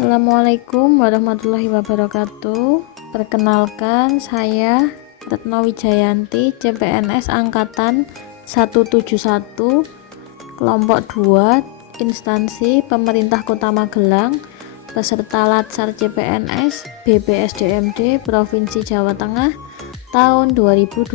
Assalamualaikum warahmatullahi wabarakatuh. Perkenalkan, saya Retno Wijayanti, CPNS Angkatan 171, kelompok 2, instansi pemerintah Kota Magelang, peserta Latsar CPNS BPSDMD Provinsi Jawa Tengah tahun 2021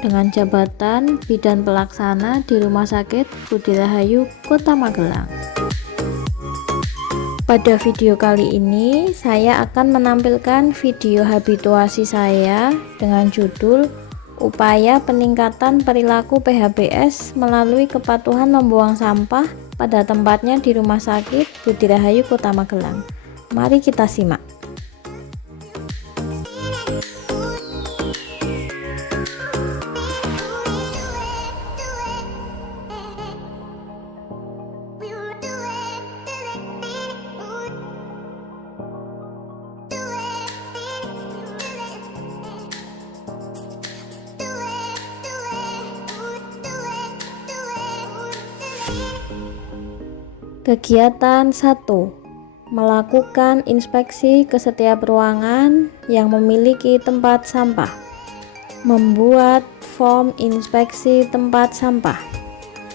dengan jabatan Bidan Pelaksana di Rumah Sakit Budi Rahayu Kota Magelang. Pada video kali ini saya akan menampilkan video habituasi saya dengan judul Upaya Peningkatan Perilaku PHBS melalui Kepatuhan Membuang Sampah pada tempatnya di Rumah Sakit Budi Rahayu Kota Magelang. Mari kita simak. Kegiatan 1. Melakukan inspeksi ke setiap ruangan yang memiliki tempat sampah. Membuat form inspeksi tempat sampah.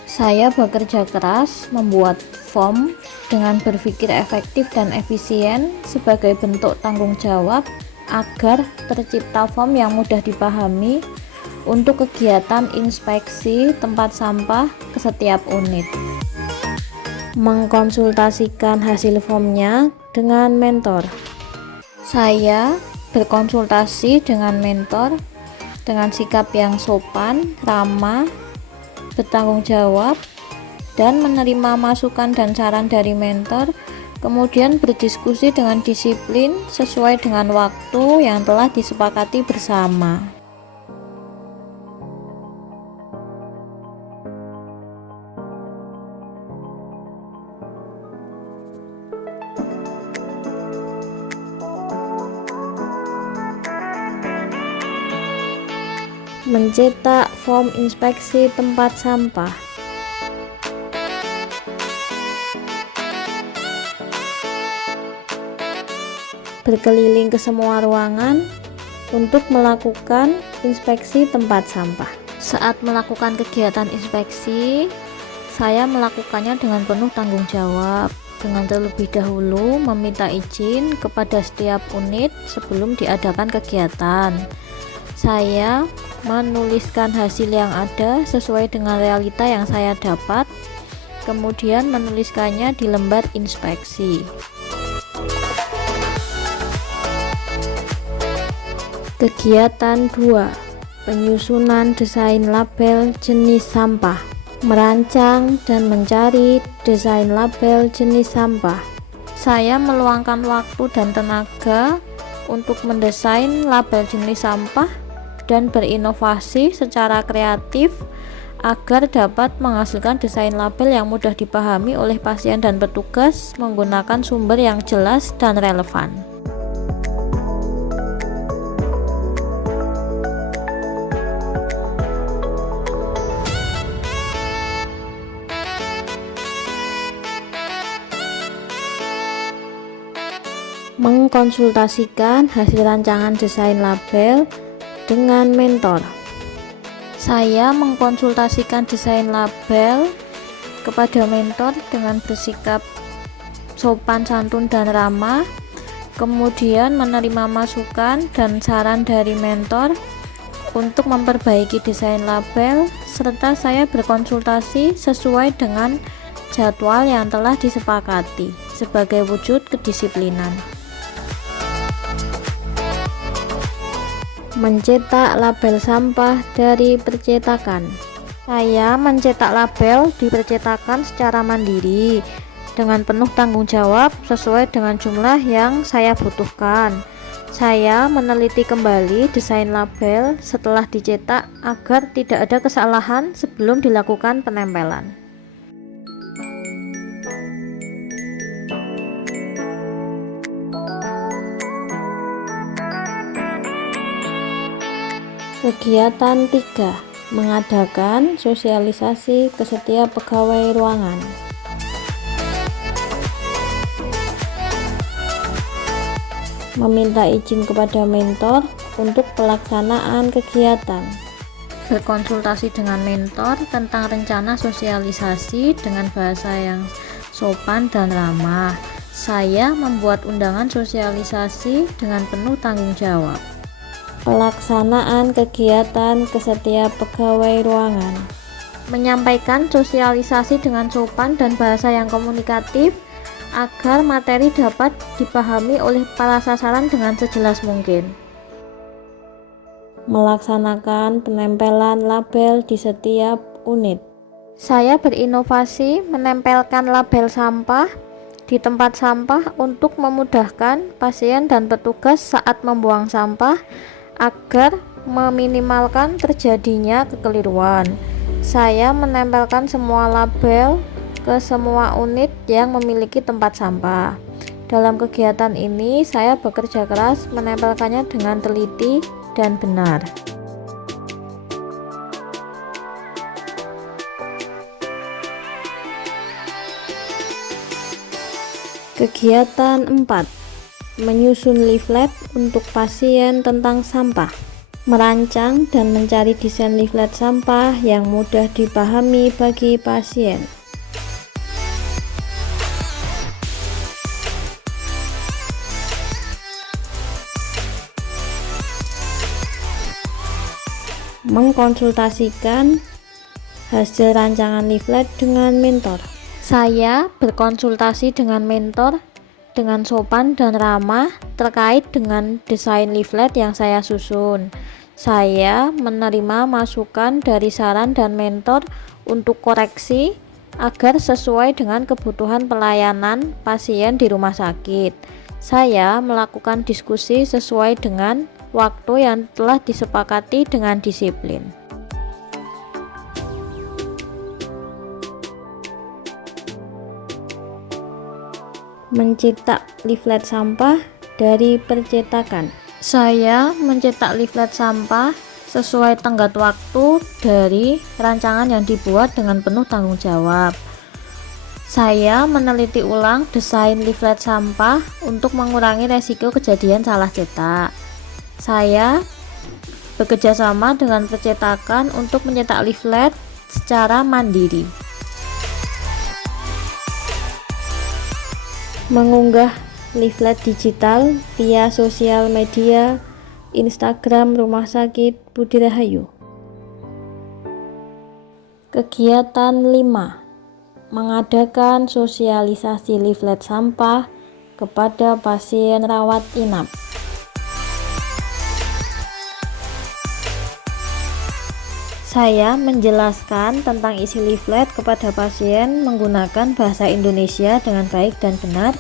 Saya bekerja keras membuat form dengan berpikir efektif dan efisien sebagai bentuk tanggung jawab agar tercipta form yang mudah dipahami untuk kegiatan inspeksi tempat sampah ke setiap unit. Mengkonsultasikan hasil formnya dengan mentor. Saya berkonsultasi dengan mentor dengan sikap yang sopan, ramah, bertanggung jawab, dan menerima masukan dan saran dari mentor, kemudian berdiskusi dengan disiplin sesuai dengan waktu yang telah disepakati bersama. Mencetak form inspeksi tempat sampah. Berkeliling ke semua ruangan untuk melakukan inspeksi tempat sampah. Saat melakukan kegiatan inspeksi, saya melakukannya dengan penuh tanggung jawab, dengan terlebih dahulu meminta izin kepada setiap unit sebelum diadakan kegiatan. Saya menuliskan hasil yang ada sesuai dengan realita yang saya dapat, kemudian menuliskannya di lembar inspeksi. Kegiatan 2. Penyusunan desain label jenis sampah. Merancang dan mencari desain label jenis sampah. Saya meluangkan waktu dan tenaga untuk mendesain label jenis sampah dan berinovasi secara kreatif agar dapat menghasilkan desain label yang mudah dipahami oleh pasien dan petugas menggunakan sumber yang jelas dan relevan. Mengkonsultasikan hasil rancangan desain label dengan mentor. Saya mengkonsultasikan desain label kepada mentor dengan bersikap sopan, santun, dan ramah, kemudian menerima masukan dan saran dari mentor untuk memperbaiki desain label, serta saya berkonsultasi sesuai dengan jadwal yang telah disepakati sebagai wujud kedisiplinan. Mencetak label sampah dari percetakan. Saya mencetak label di percetakan secara mandiri dengan penuh tanggung jawab sesuai dengan jumlah yang saya butuhkan. Saya meneliti kembali desain label setelah dicetak agar tidak ada kesalahan sebelum dilakukan penempelan. Kegiatan 3. Mengadakan sosialisasi ke setiap pegawai ruangan. meminta izin kepada mentor untuk pelaksanaan kegiatan, berkonsultasi dengan mentor tentang rencana sosialisasi dengan bahasa yang sopan dan ramah. Saya membuat undangan sosialisasi dengan penuh tanggung jawab. Pelaksanaan kegiatan ke setiap pegawai ruangan, menyampaikan sosialisasi dengan sopan dan bahasa yang komunikatif agar materi dapat dipahami oleh para sasaran dengan sejelas mungkin. Melaksanakan penempelan label di setiap unit. Saya berinovasi menempelkan label sampah di tempat sampah untuk memudahkan pasien dan petugas saat membuang sampah agar meminimalkan terjadinya kekeliruan. Saya menempelkan semua label ke semua unit yang memiliki tempat sampah. Dalam kegiatan ini, saya bekerja keras menempelkannya dengan teliti dan benar. Kegiatan 4. Menyusun leaflet untuk pasien tentang sampah. Merancang dan mencari desain leaflet sampah yang mudah dipahami bagi pasien. Mengkonsultasikan hasil rancangan leaflet dengan mentor. Saya berkonsultasi dengan mentor dengan sopan dan ramah terkait dengan desain leaflet yang saya susun. Saya menerima masukan dari saran dan mentor untuk koreksi agar sesuai dengan kebutuhan pelayanan pasien di rumah sakit. Saya melakukan diskusi sesuai dengan waktu yang telah disepakati dengan disiplin. Mencetak leaflet sampah dari percetakan. Saya mencetak leaflet sampah sesuai tenggat waktu dari rancangan yang dibuat dengan penuh tanggung jawab. Saya meneliti ulang desain leaflet sampah untuk mengurangi resiko kejadian salah cetak. Saya bekerja sama dengan percetakan untuk mencetak leaflet secara mandiri. Mengunggah leaflet digital via sosial media Instagram Rumah Sakit Budi Rahayu. Kegiatan 5. Mengadakan sosialisasi leaflet sampah kepada pasien rawat inap. Saya menjelaskan tentang isi leaflet kepada pasien menggunakan bahasa Indonesia dengan baik dan benar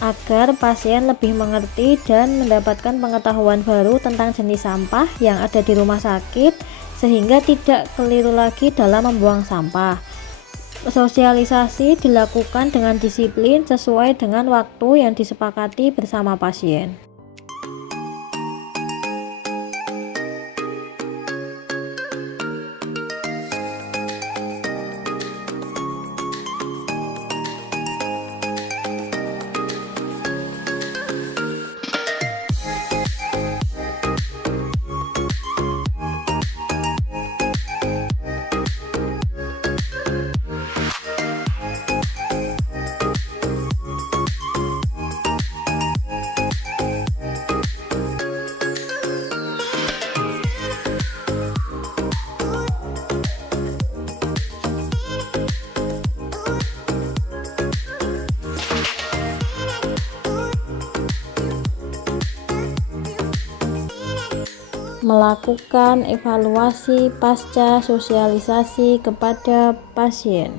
agar pasien lebih mengerti dan mendapatkan pengetahuan baru tentang jenis sampah yang ada di rumah sakit sehingga tidak keliru lagi dalam membuang sampah. Sosialisasi dilakukan dengan disiplin sesuai dengan waktu yang disepakati bersama pasien. Melakukan evaluasi pasca sosialisasi kepada pasien.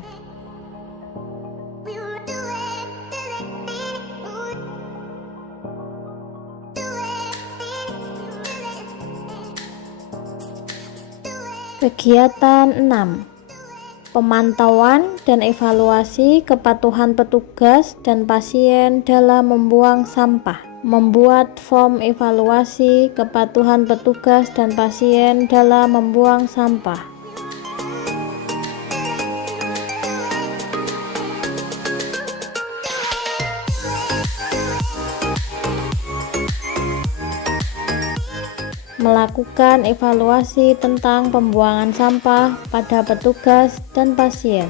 Kegiatan 6. Pemantauan dan evaluasi kepatuhan petugas dan pasien dalam membuang sampah. Membuat form evaluasi kepatuhan petugas dan pasien dalam membuang sampah. melakukan evaluasi tentang pembuangan sampah pada petugas dan pasien.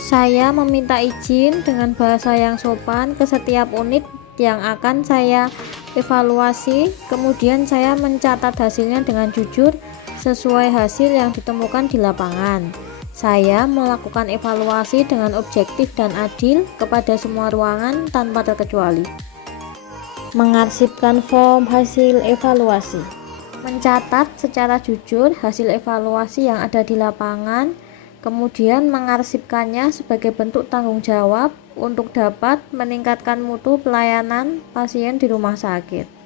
Saya meminta izin dengan bahasa yang sopan ke setiap unit yang akan saya evaluasi, kemudian saya mencatat hasilnya dengan jujur sesuai hasil yang ditemukan di lapangan. Saya melakukan evaluasi dengan objektif dan adil kepada semua ruangan tanpa terkecuali. Mengarsipkan form hasil evaluasi. Mencatat secara jujur hasil evaluasi yang ada di lapangan, kemudian mengarsipkannya sebagai bentuk tanggung jawab untuk dapat meningkatkan mutu pelayanan pasien di rumah sakit.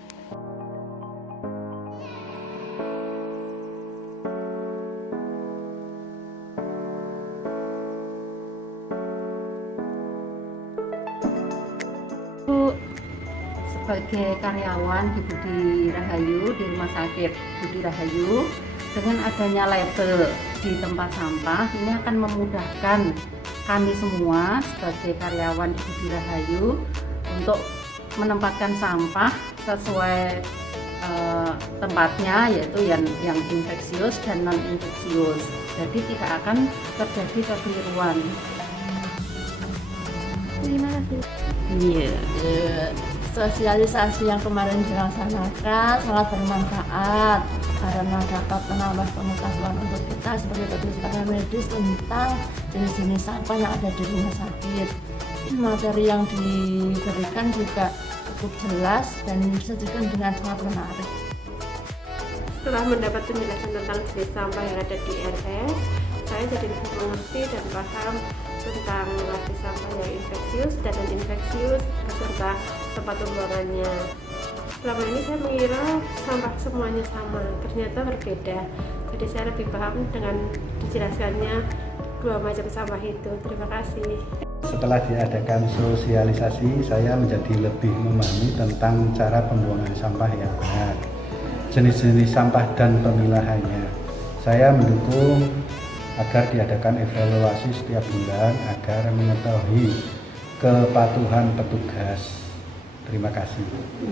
Sebagai karyawan di Budi Rahayu, di Rumah Sakit Budi Rahayu, dengan adanya label di tempat sampah ini akan memudahkan kami semua sebagai karyawan di Budi Rahayu untuk menempatkan sampah sesuai tempatnya, yaitu yang infeksius dan non infeksius. Jadi tidak akan terjadi kekeliruan. Terima kasih. Iya. Sosialisasi yang kemarin dilaksanakan sangat bermanfaat karena dapat menambah pengetahuan untuk kita sebagai petugas paramedis tentang jenis-jenis sampah yang ada di rumah sakit. Materi yang diberikan juga cukup jelas dan disajikan dengan sangat menarik. Setelah mendapat penjelasan tentang jenis sampah yang ada di RS, saya jadi lebih mengerti dan paham tentang lapisan sampah yang infeksius dan non-infeksius beserta tempat pembuangannya. Selama ini saya mengira sampah semuanya sama, ternyata berbeda. Jadi saya lebih paham dengan dijelaskannya dua macam sampah itu. Terima kasih. Setelah diadakan sosialisasi, saya menjadi lebih memahami tentang cara pembuangan sampah yang benar, jenis-jenis sampah dan pemilahannya. Saya mendukung agar diadakan evaluasi setiap bulan agar mengetahui kepatuhan petugas. Terima kasih.